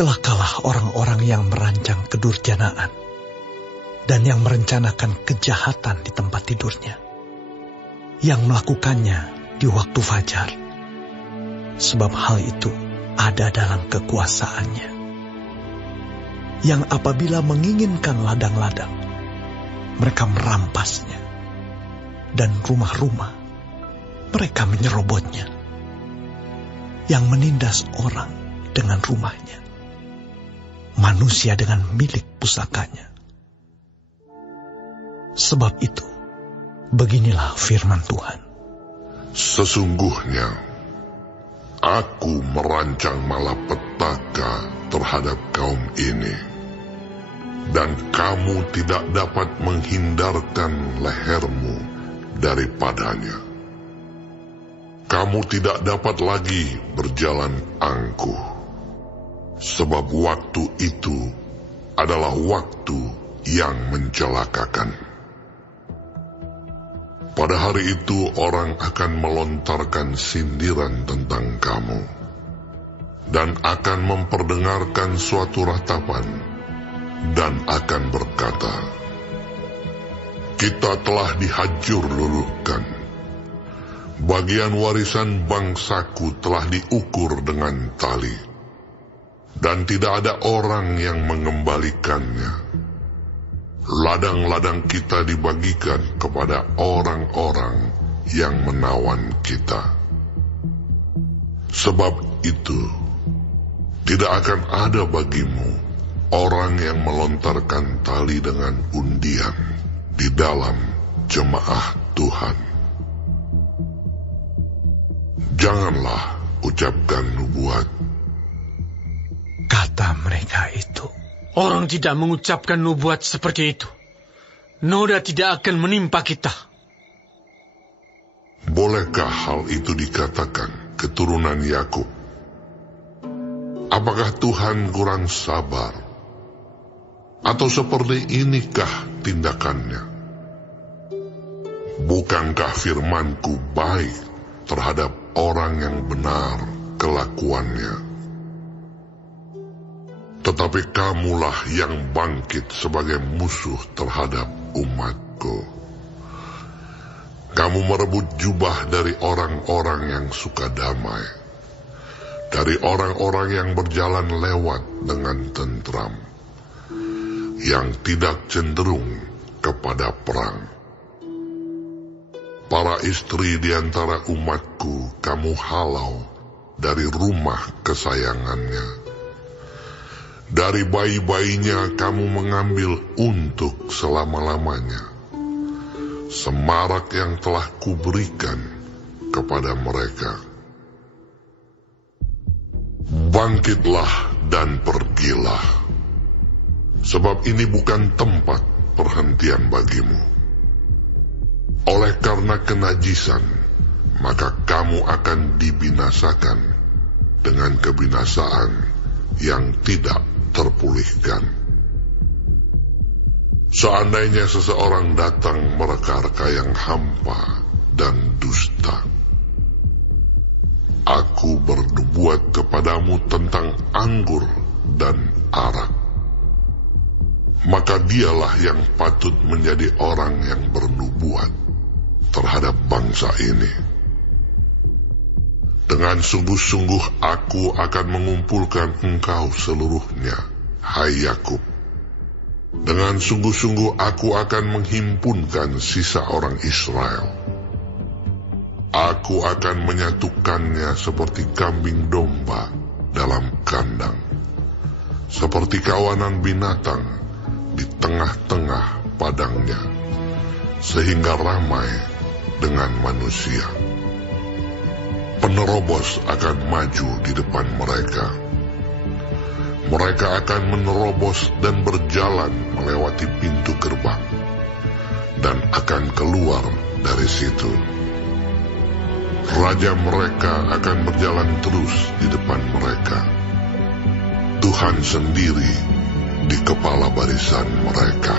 Celakalah orang-orang yang merancang kedurjanaan dan yang merencanakan kejahatan di tempat tidurnya, yang melakukannya di waktu fajar, sebab hal itu ada dalam kekuasaannya, yang apabila menginginkan ladang-ladang, mereka merampasnya, dan rumah-rumah mereka menyerobotnya, yang menindas orang dengan rumahnya, manusia dengan milik pusakanya. Sebab itu, beginilah firman Tuhan. Sesungguhnya, aku merancang malapetaka terhadap kaum ini, dan kamu tidak dapat menghindarkan lehermu daripadanya. Kamu tidak dapat lagi berjalan angkuh, sebab waktu itu adalah waktu yang mencelakakan. Pada hari itu orang akan melontarkan sindiran tentang kamu, dan akan memperdengarkan suatu ratapan, dan akan berkata, kita telah dihajur luluhkan. Bagian warisan bangsaku telah diukur dengan tali, dan tidak ada orang yang mengembalikannya. Ladang-ladang kita dibagikan kepada orang-orang yang menawan kita. Sebab itu, tidak akan ada bagimu orang yang melontarkan tali dengan undian di dalam jemaah Tuhan. Janganlah ucapkan nubuat, kata mereka itu. Orang tidak mengucapkan nubuat seperti itu. Noda tidak akan menimpa kita. Bolehkah hal itu dikatakan keturunan Yakub? Apakah Tuhan kurang sabar? Atau seperti inikah tindakannya? Bukankah firmanku baik terhadap orang yang benar kelakuannya? Tetapi kamulah yang bangkit sebagai musuh terhadap umatku. Kamu merebut jubah dari orang-orang yang suka damai, dari orang-orang yang berjalan lewat dengan tentram, yang tidak cenderung kepada perang. Para istri di antara umatku kamu halau dari rumah kesayangannya. Dari bayi-bayinya kamu mengambil untuk selama-lamanya. Semarak yang telah kuberikan kepada mereka. Bangkitlah dan pergilah, sebab ini bukan tempat perhentian bagimu. Oleh karena kenajisan, maka kamu akan dibinasakan dengan kebinasaan yang tidak terpulihkan. Seandainya seseorang datang mereka-reka yang hampa dan dusta, aku bernubuat kepadamu tentang anggur dan arak, maka dialah yang patut menjadi orang yang bernubuat terhadap bangsa ini. Dengan sungguh-sungguh aku akan mengumpulkan engkau seluruhnya, hai Yakub. Dengan sungguh-sungguh aku akan menghimpunkan sisa orang Israel. Aku akan menyatukannya seperti kambing domba dalam kandang, seperti kawanan binatang di tengah-tengah padangnya, sehingga ramai dengan manusia. Penerobos akan maju di depan mereka. Mereka akan menerobos dan berjalan melewati pintu gerbang, dan akan keluar dari situ. Raja mereka akan berjalan terus di depan mereka. Tuhan sendiri di kepala barisan mereka.